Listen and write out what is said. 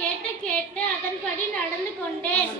கேட்டு கேட்டு அதன்படி நடந்து கொண்டேன்.